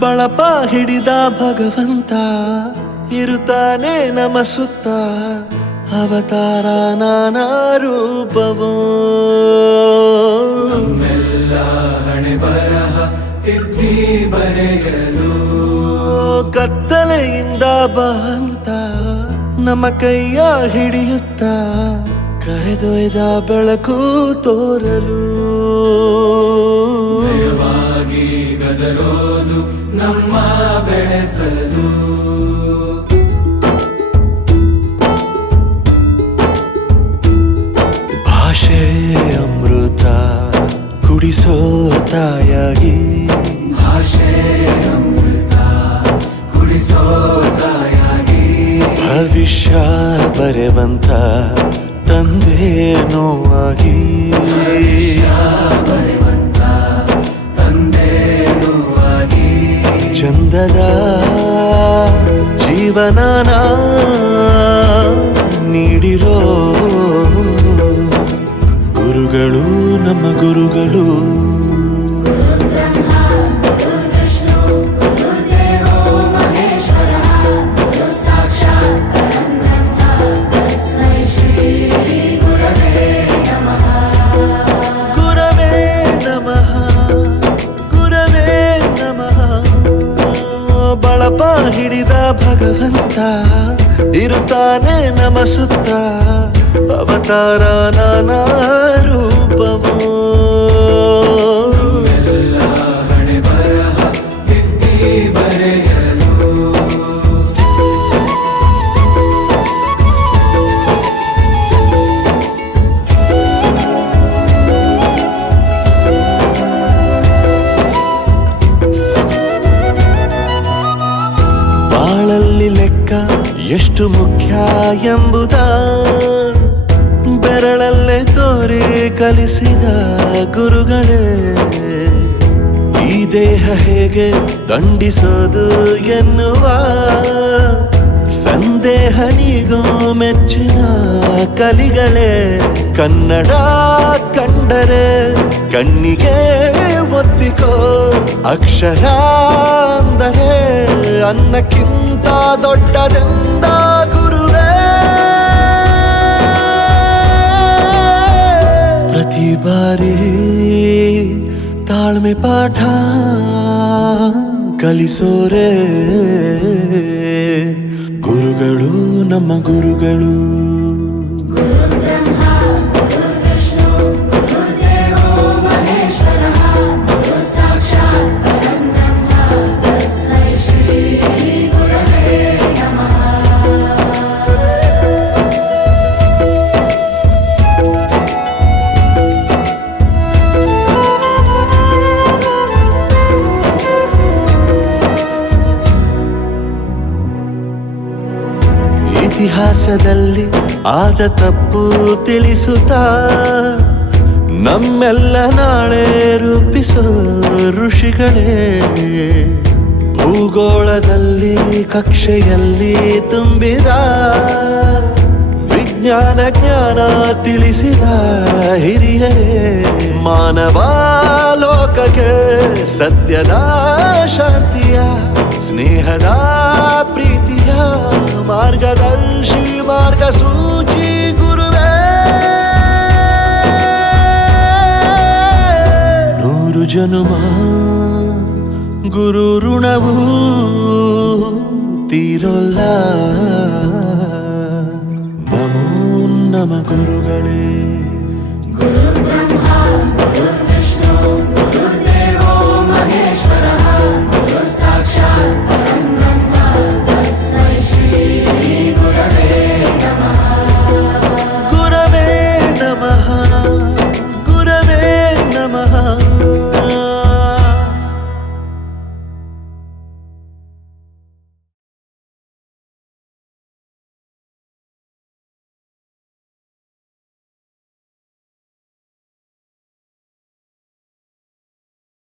ಬಳಪ ಹಿಡಿದ ಭಗವಂತ ಇರುತ್ತಾನೆ ನಮ ಸುತ್ತ ಅವತಾರ ನಾನಾ ರೂಪವೋ ನಮ್ಮೆಲ್ಲ ಹಣೆ ಬರಹ ತಿದ್ದಿ ಬರೆಯಲು ಕತ್ತಲೆಯಿಂದ ಬಂತ ನಮ್ಮ ಕೈಯ ಹಿಡಿಯುತ್ತ ಕರೆದೊಯ್ದ ಬೆಳಕು ತೋರಲು ಭಯವಾಗಿ ಗದರೋದು ನಮ್ಮ ಬೆಳೆಸಲು ಭಾಷೆ ಅಮೃತ ಕುಡಿಸೋ ತಾಯಾಗಿ ಭಾಷೆ ಅಮೃತ ಕುಡಿಸೋ ತಾಯಾಗಿ ಭವಿಷ್ಯ ಬರೆವಂತ ತಂದೇನೋ ಆಗಿ ಬರೆವಂತ ತಂದೇನೂ ಆಗಿ ಚಂದದ ಜೀವನನ ನೀಡಿರೋ ಗುರುಗಳು ನಮ್ಮ ಗುರುಗಳು ಗುರವೇ ನಮಃ ಗುರವೇ ನಮಃ ಬಳಪ ಹಿಡಿದ ಭಗವಂತ ಇರುತ್ತಾನೆ ನಮ ಸುತ್ತ ಅವತಾರ ನಾನಾ ರೂಪವೋ ಎಲ್ಲ ಹಣೆ ಬರಹ ತಿದ್ದಿ ಬರೆಯಲು ಬಾಳಲ್ಲಿ ಲೆಕ್ಕ ಎಷ್ಟು ಮುಖ್ಯ ಎಂಬುದ ಬೆರಳಲ್ಲೇ ತೋರಿ ಕಲಿಸಿದ ಗುರುಗಳೇ ಈ ದೇಹ ಹೇಗೆ ದಂಡಿಸೋದು ಎನ್ನುವ ಸಂದೇಹ ನೀಗೋ ಮೆಚ್ಚಿನ ಕಲಿಗಳೇ ಕನ್ನಡ ಕಂಡರೆ ಕಣ್ಣಿಗೆ ಒತ್ತಿಕೋ ಅಕ್ಷರ ಅಂದರೆ ಅನ್ನಕ್ಕಿಂತ ದೊಡ್ಡದೆಂದ ಗುರುವೇ ಪ್ರತಿ ಬಾರಿ ತಾಳ್ಮೆ ಪಾಠ ಕಲಿಸೋರೆ ಗುರುಗಳು ನಮ್ಮ ಗುರುಗಳು ಇತಿಹಾಸದಲ್ಲಿ ಆದ ತಪ್ಪು ತಿಳಿಸುತ್ತಾ ನಮ್ಮೆಲ್ಲ ನಾಳೆ ರೂಪಿಸೋ ಋಷಿಗಳೇ ಭೂಗೋಳದಲ್ಲಿ ಕಕ್ಷೆಯಲ್ಲಿ ತುಂಬಿದ ವಿಜ್ಞಾನ ಜ್ಞಾನ ತಿಳಿಸಿದ ಹಿರಿಯರೇ ಮಾನವ ಲೋಕಕ್ಕೆ ಸತ್ಯದ ಶಾಂತಿಯ ಸ್ನೇಹದ ಪ್ರೀತಿಯ ಮಾರ್ಗದರ್ಶಿ ಮಾರ್ಗಸೂಚಿ ಗುರುವೇ ನೂರು ಜನುಮ ಗುರು ಋಣವು ತೀರೋಲ್ಲ ನಮೋ ನಮ ಗುರುಗಳೇ.